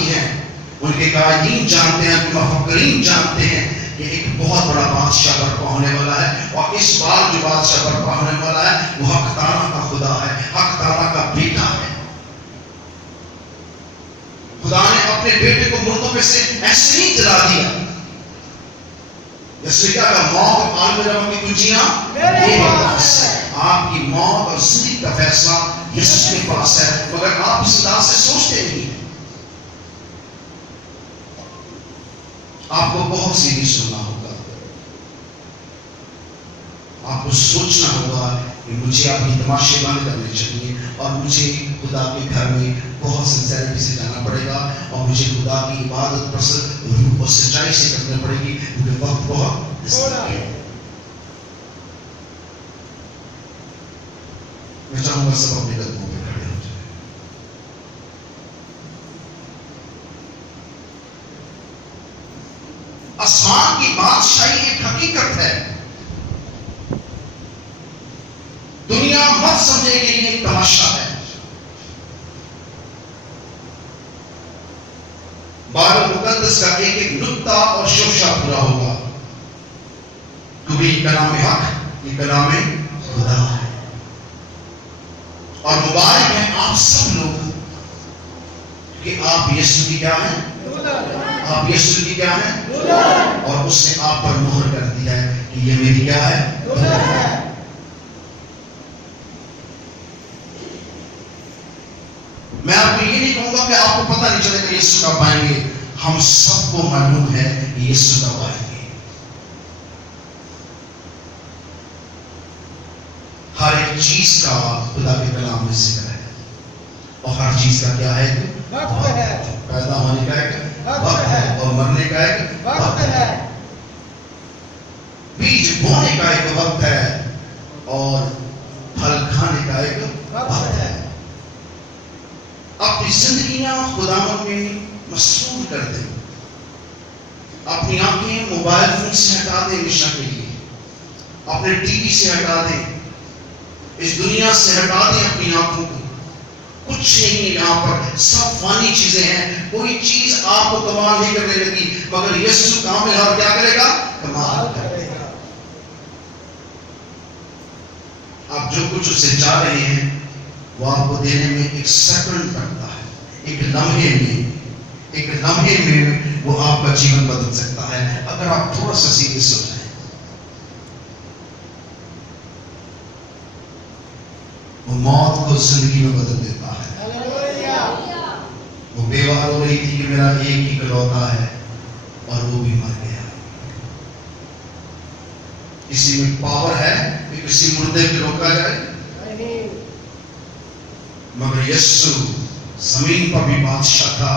جانتی ہیں، ان کے قائدین جانتے ہیں، ان کے مفکرین جانتے ہیں کہ ایک بہت بڑا بادشاہ برپا ہونے والا ہے، اور اس بار جو بادشاہ برپا ہونے والا ہے وہ حق تعالیٰ کا خدا ہے، حق تعالیٰ کا بیٹا ہے۔ خدا نے اپنے بیٹے کو مردوں میں سے ایسے نہیں جلا دیا۔ یسوع کا موت اور عالم رحمت کی کنجیاں میرے پاس ہے۔ آپ کی موت اور زندگی کا فیصلہ یسوع کے پاس ہے، مگر آپ اس انداز سے سوچتے نہیں ہیں۔ آپ کو بہت سیدھی سننا ہوگا، آپ کو سوچنا ہوگا کہ مجھے اپنی تماشے بند کرنے چاہیے، اور مجھے خدا کے گھر میں بہت سنسیریٹی سے جانا پڑے گا، اور مجھے خدا کی عبادت پسند روح اور سچائی سے کرنا پڑے گی، کیونکہ وقت بہت نزدیک ہے۔ میں چاہوں گا سب اپنے قدموں پہ کھڑے ہو جائیں۔ آسمان کی بادشاہی ایک حقیقت ہے، دنیا مت سمجھے کہ یہ ایک تماشا ہے۔ بائبل مقدس کا ایک ایک نقطہ اور شوشہ پورا ہوگا، کیونکہ یہ کلام حق، یہ کلام خدا ہے۔ اور مبارک ہے آپ سب لوگ کہ آپ یسوع کی کیا ہیں؟ آپ یسوع کی کیا ہیں؟ اور اس نے آپ پر مہر کر دیا ہے کہ یہ میری کیا ہے؟ میں آپ کو یہ نہیں کہوں گا کہ آپ کو پتہ نہیں چلے کہ یسوع کب آئیں گے، ہم سب کو معلوم ہے کہ یسوع کب آئیں گے۔ ہر ایک چیز کا خدا کے کلام میں ذکر ہے، اور ہر چیز کا کیا ہے؟ وقت ہے۔ پیدا ہونے کا ایک وقت ہے، اور مرنے کا ایک وقت ہے، بیج بونے کا ایک وقت ہے، اور پھل کھانے کا ایک وقت ہے۔ اپنی زندگیاں خداوند میں مسرور کر دیں، اپنی آنکھیں موبائل فون سے ہٹا دیں ہمیشہ کے لیے، اپنے ٹی وی سے ہٹا دیں، اس دنیا سے ہٹا دیں اپنی آنکھوں کو۔ کچھ نہیں یہاں پر، سب فانی چیزیں ہیں، کوئی چیز آپ کو کمال نہیں کرنے لگی، مگر یسوع کامل اور کیا کرے گا؟ کمال کرے گا۔ آپ جو کچھ اسے چاہ رہے ہیں وہ آپ کو دینے میں ایک سیکنڈ لگتا ہے، ایک لمحے میں وہ آپ کا جیون بدل سکتا ہے، اگر آپ تھوڑا سا سیریس ہو جائیں۔ وہ موت کو زندگی میں بدل دیتا ہے۔ وہ بیوہ ہو رہی تھی کہ میرا ایک ہی اکلوتا ہے، اور وہ بھی مر گیا۔ کسی میں پاور ہے کہ کسی مردے کو روکا جائے؟ مگر یسوع زمین پر بھی بادشاہ تھا،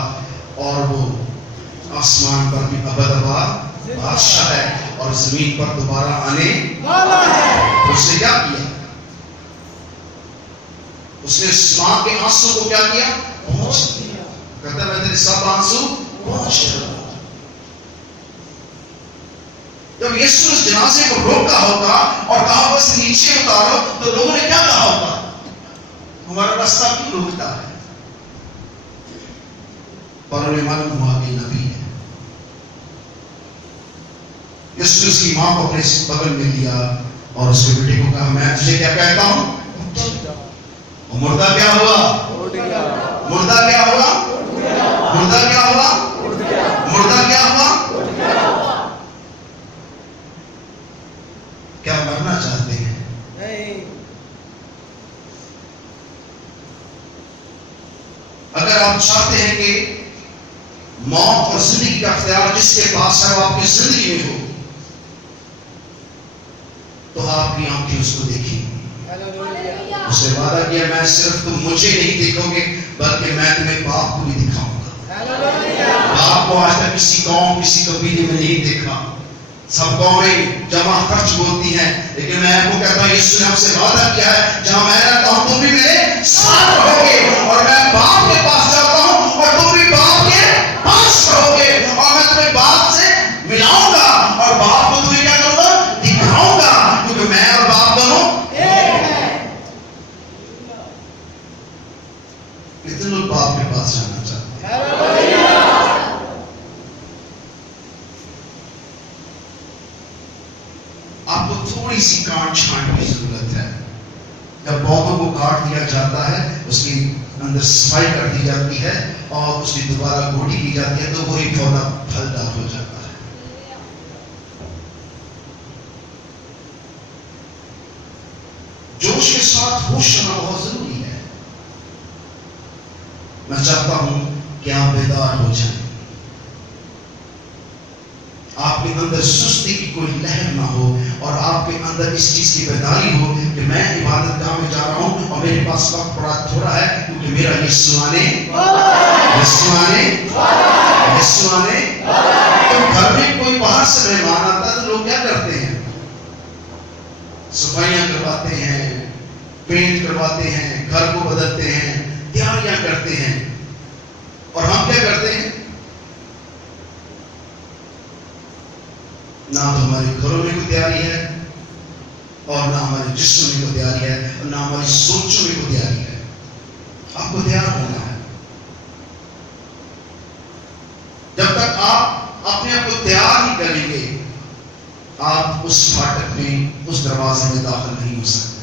اور وہ آسمان پر بھی ابد بادشاہ ہے، اور زمین پر دوبارہ آنے والا ہے۔ اس نے کیا کیا؟ اس نے ماں کے آنسو کو کیا کیا؟ پہنچ دیا۔ کہتا میں تیرے سب آنسو پہنچ دیا۔ جب یسوع اس جنازے کو روکا ہوگا اور کہا بس نیچے اتارو، تو لوگوں نے کیا کہا ہوگا؟ ہمارا راستہ کیوں روکتا ہے؟ پر انہیں معلوم ہوا کہ نبی ہے۔ یسوع اس کی ماں کو اپنے بغل میں لیا، اور اس کے بیٹے کو کہا میں تجھے کیا کہتا ہوں؟ مردہ کیا ہوا؟ مردہ کیا ہوا؟ مردہ کیا ہوا؟ مردہ کیا ہوا؟ کیا مرنا چاہتے ہیں؟ اگر آپ چاہتے ہیں کہ موت اور زندگی کا اختیار جس کے پاس ہے وہ آپ کی زندگی میں ہو، تو آپ کی آنکھیں اس کو دیکھیں۔ اسے وعدہ کیا میں صرف تم مجھے نہیں دیکھو گے، بلکہ میں تمہیں باپ کو بھی دکھاؤں گا۔ باپ کو آج تک کسی قوم کسی قبیلے میں نہیں دیکھا، سب قومیں جمع خرچ بولتی ہیں، لیکن میں آپ کو کہتا ہوں یسوع نے ہم سے وعدہ کیا ہے جہاں میں رہتا ہوں تم بھی میرے ساتھ رہو گے، اور میں باپ کے پاس جاتا ہوں اور تم بھی باپ کے پاس رہو گے، اور میں تمہیں باپ سے ملاؤں گا، اور باپ کو تمہیں کیا کروں گا؟ دکھاؤں گا، کیونکہ میں اور باپ دونوں ایک ہیں۔ کتنے لوگ باپ کے پاس جانا چاہتے ہیں؟ تھوڑی سی کاٹ چھانٹ کی ضرورت ہے. جب پودوں کو کاٹ دیا جاتا ہے اس کی اندر صفائی کر دی جاتی ہے اور اس کی دوبارہ گوڑی کی جاتی ہے تو وہی پودا پھلدار ہو جاتا ہے. جوش کے ساتھ ہوش ہونا بہت ضروری ہے. میں چاہتا ہوں کہ آپ بیدار ہو جائیں. آپ کے اندر سستی کی کوئی لہر نہ ہو اور آپ کے اندر اس چیز کی بیداری ہو کہ میں عبادت گاہ میں جا رہا ہوں اور میرے پاس وقت بڑا تھوڑا ہے کیونکہ میرا یسوع آنے. تو گھر میں کوئی باہر سے مہمان آتا ہے تو لوگ کیا کرتے ہیں؟ صفائیاں کرواتے ہیں، پینٹ کرواتے ہیں، گھر کو بدلتے ہیں، تیاریاں کرتے ہیں. اور ہم کیا کرتے ہیں؟ نہ تو ہمارے گھروں میں کوئی تیاری ہے اور نہ ہمارے جسم میں کوئی تیاری ہے اور نہ ہماری سوچوں میں کوئی تیاری ہے. آپ کو تیار ہونا ہے. جب تک آپ اپنے آپ کو تیار نہیں کریں گے آپ اس پھاٹک میں، اس دروازے میں داخل نہیں ہو سکتے.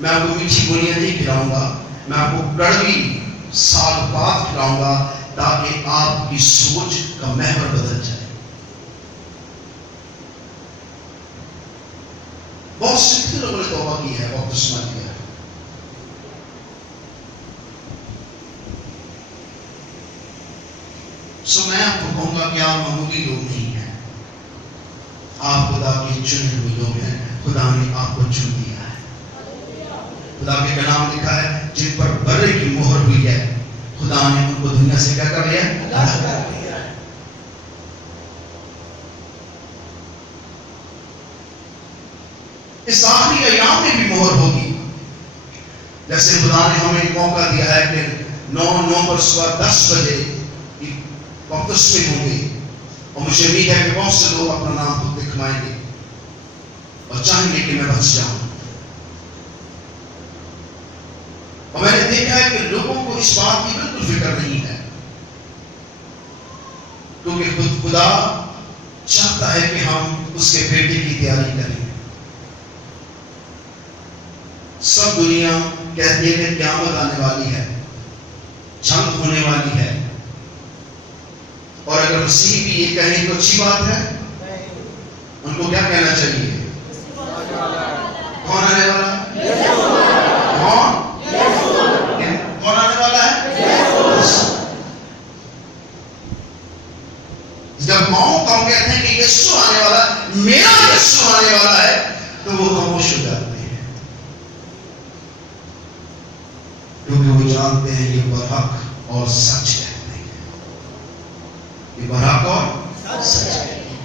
میں آپ کو میٹھی گولیاں نہیں کھلاؤں گا، میں آپ کو کڑوی ساگ پات کھلاؤں گا تاکہ آپ کی سوچ کا محور بدل جائے. بہت سے لوگوں نے توبہ کی ہے، بپتسمہ کیا ہے. میں آپ کو کہوں گا کہ آپ معمولی لوگ نہیں ہیں. آپ خدا کے چنے ہوئے لوگ ہیں. خدا نے آپ کو چن دیا ہے. خدا کے کلام لکھا ہے جن پر برے کی مہر ہوئی ہے خدا نے ان کو دنیا سے کیا کر لیا؟ الگ کر دیا. اس آخری ایام میں بھی مہر ہوگی. جیسے خدا نے ہمیں موقع دیا ہے کہ 9 نومبر صبح 10 بجے بپتسمے ہوں گے اور مجھے امید ہے کہ بہت سے لوگ اپنا نام خود دکھوائیں گے اور چاہیں گے کہ میں بچ جاؤں. اور میں نے دیکھا ہے کہ لوگوں کو اس بات کی بالکل فکر نہیں ہے کیونکہ خود خدا چاہتا ہے کہ ہم اس کے بیٹے کی تیاری کریں. سب دنیا کہتی ہے کہ قیامت آنے والی ہے، جنگ ہونے والی ہے، اور اگر مسیح بھی یہ کہیں تو اچھی بات ہے. ان کو کیا کہنا چاہیے؟ کون آنے والا؟ کون آنے والا ہے؟ جب قوم کہتے ہیں کہ یسوع آنے والا، میرا یسوع آنے والا ہے، تو وہ خاموش ہو جاتے ہیں کیونکہ وہ جانتے ہیں یہ برحق اور سچ کہتے ہیں. یہ برحق اور سچ کہتے ہیں.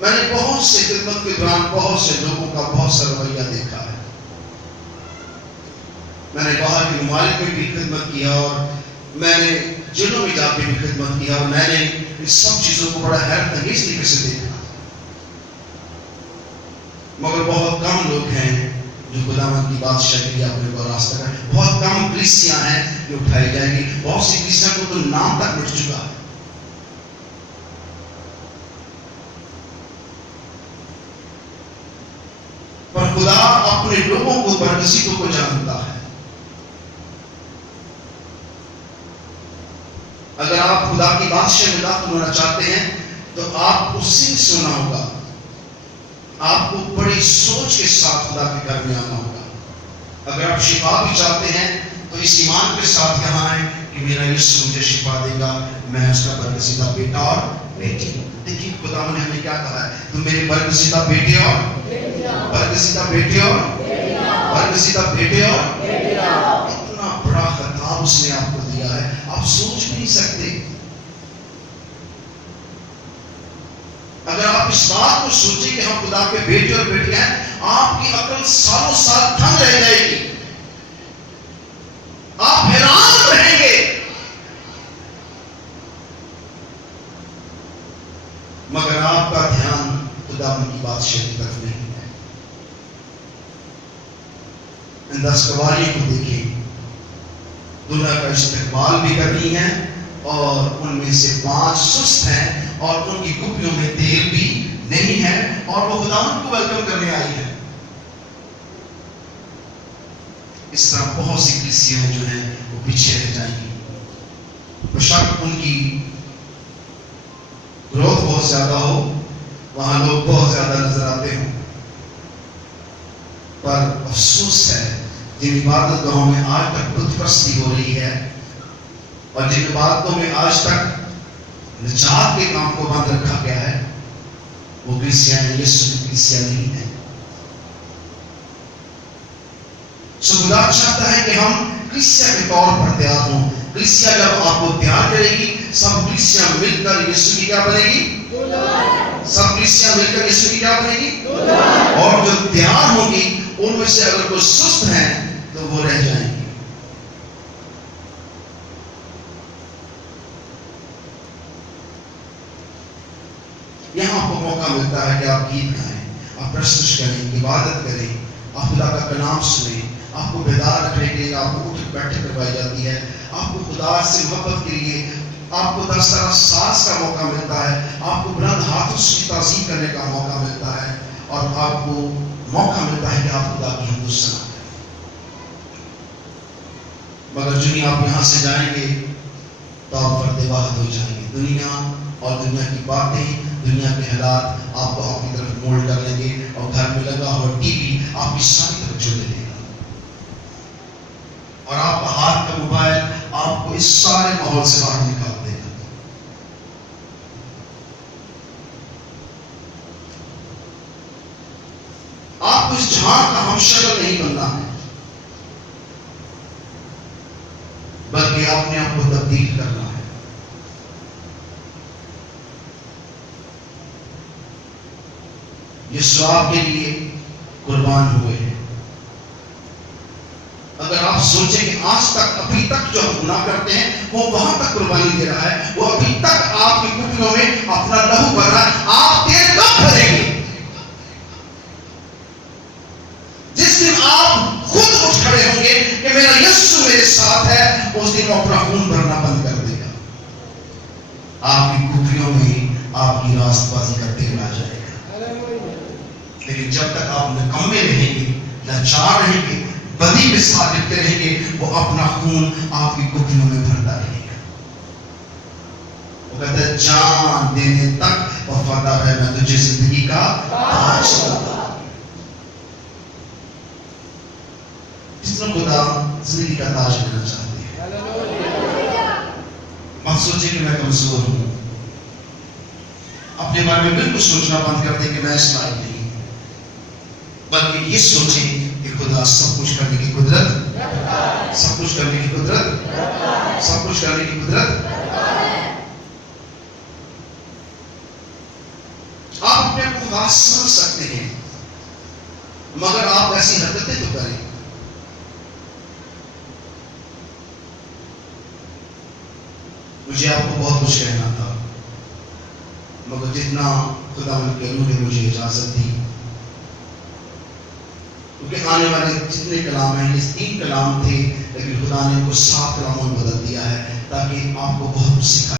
میں نے بہت سے خدمت کے دوران بہت سے لوگوں کا بہت سا رویہ دیکھا ہے. میں نے باہر کے ممالک میں بھی خدمت کیا اور میں نے جنوں میں جا کے بھی خدمت کیا اور میں نے ان سب چیزوں کو بڑا حیرت انگیز طریقے سے دیکھا. مگر بہت کم لوگ ہیں جو خداوند کی بادشاہ کے لیے اپنے کو راستہ کریں. بہت کم کلیسیاں ہیں جو اٹھائی جائیں گی. بہت سی کلیسیاں کو تو نام تک مٹ چکا ہے. پر خدا اپنے لوگوں کو برگزیدوں کو جانتا ہے. اگر آپ خدا کی بادشاہ میں داخل ہونا چاہتے ہیں تو آپ کو سن سنا ہوگا. آپ کو بڑی سوچ کے ساتھ خدا کے گھر میں آنا ہوگا. اگر آپ شفا بھی چاہتے ہیں تو اس ایمان کے ساتھ یہاں آئیں کہ میرا یسوع مجھے شفا دے گا، میں اس کا برگزیدہ بیٹا اور بیٹی ہوں. دیکھیے خدا نے ہمیں کیا کہا ہے؟ تم میرے برگزیدہ بیٹے اور برگزیدہ بیٹے اور برگزیدہ بیٹے اور. اتنا بڑا خطاب اس نے آپ کو دیا ہے، آپ سوچ بھی نہیں سکتے. اگر آپ اس بات کو سوچیں کہ ہم خدا کے بیٹے اور بیٹیاں ہیں، آپ کی عقل سالوں سال تھم رہ جائے گی. آپ حیران رہیں گے. مگر آپ کا دھیان خدا کی بادشاہ کی طرف نہیں ہے. ان 10 قواریوں کو دیکھیں. دنیا کا استقبال بھی کرنی ہے اور ان میں سے 5 سست ہیں اور ان کی کپڑیوں میں تیل بھی نہیں ہے اور وہ خداوند کو ویلکم کرنے آئی ہے. اس طرح بہت سی کلیسیاں جو ہیں وہ پیچھے رہ جائیں گی. بشک ان کی گروتھ بہت زیادہ ہو، وہاں لوگ بہت زیادہ نظر آتے ہوں، پر افسوس ہے جن عبادت گاہوں میں آج تک بت پرستی ہو رہی ہے اور جن عبادتوں میں آج تک نجات کے کام کو بند رکھا گیا ہے، وہ کلیسیاں یسوع کی کلیسیاں نہیں ہیں. سو خدا چاہتا ہے کہ ہم کلیسیا کے طور پر تیار ہوں. کلیسیا جب آپ کو تیار کرے گی، سب کلیسیا مل کر یسوع کی کیا بنے گی؟ سب کلیسیا مل کر یسوع کی کیا بنے گی؟ اور جو تیار ہوگی ان میں سے اگر کوئی سست ہیں تو وہ رہ جائیں گے. یہاں آپ کو موقع ملتا ہے کہ آپ گیت گائیں، آپ پرستش کریں، عبادت کریں، آپ خدا کا کلام سنیں. آپ کو بیدار رکھنے کے لیے آپ کو اٹھ بیٹھے کروائی جاتی ہے. آپ کو خدا سے محبت کے لیے آپ کو 10 طرح ساز کا موقع ملتا ہے. آپ کو بلند ہاتھوں سے تعظیم کرنے کا موقع ملتا ہے اور آپ کو موقع ملتا ہے کہ آپ خدا کی حمد و ثنا کریں. مگر جو ہی آپ یہاں سے جائیں گے تو آپ فرد واحد ہو جائیں گے. دنیا اور دنیا کی باتیں، دنیا کے حالات آپ کو اپنی طرف مولڈ کر لیں گے اور گھر میں لگا ہوا ٹی وی آپ کی ساری توجہ لے لے گا اور آپ کا ہاتھ کا موبائل آپ کو اس سارے ماحول سے باہر نکال دے گا. آپ کو اس جہان کا ہم شکل نہیں بننا ہے، بلکہ اپنے آپ کو تبدیل کرنا ہے. یسوع آپ کے لیے قربان ہوئے ہیں. اگر آپ سوچیں کہ آج تک ابھی تک جو ہم گناہ کرتے ہیں وہ وہاں تک قربانی دے رہا ہے، وہ ابھی تک آپ کی کپڑیوں میں اپنا لہو بھر رہا ہے، آپ تیل کب بھریں گے؟ جس دن آپ خود اٹھ کھڑے ہوں گے کہ میرا یسوع میرے ساتھ ہے، اس دن وہ اپنا خون بھرنا بند کر دے گا. آپ کی کپڑیوں میں آپ کی راست بازی کا تیل آ جائے گا. لیکن جب تک آپ نکمے رہیں گے، لاچار رہیں گے، بدی میں ساتھ لپٹے رہیں گے، وہ اپنا خون آپ کی کپڑیوں میں بھرتا رہے گا. وہ کہتا ہے جان دینے تک وفادار ہے، میں تجھے زندگی کا تاج دوں گا. جس طرح خدا زندگی کا تاج دینا چاہتے ہیں. مت سوچے کہ میں کمزور ہوں، اپنے بارے میں بالکل سوچنا بند کر دیں کہ میں اس لائق نہیں، بلکہ یہ سوچیں کہ خدا سب کچھ کرنے کی قدرت، سب کچھ کرنے کی قدرت، سب کچھ کرنے کی قدرت. آپ اپنے آپ کو خاص سمجھ سکتے ہیں، مگر آپ ایسی حرکتیں تو کریں. مجھے آپ کو بہت کچھ کہنا تھا، مگر جتنا خدا کے روح نے مجھے اجازت دی، کیونکہ آنے والے جتنے کلام ہیں یہ 3 کلام تھے، لیکن خدا نے ان کو 7 کلاموں میں بدل دیا ہے تاکہ آپ کو بہت کچھ سکھائے.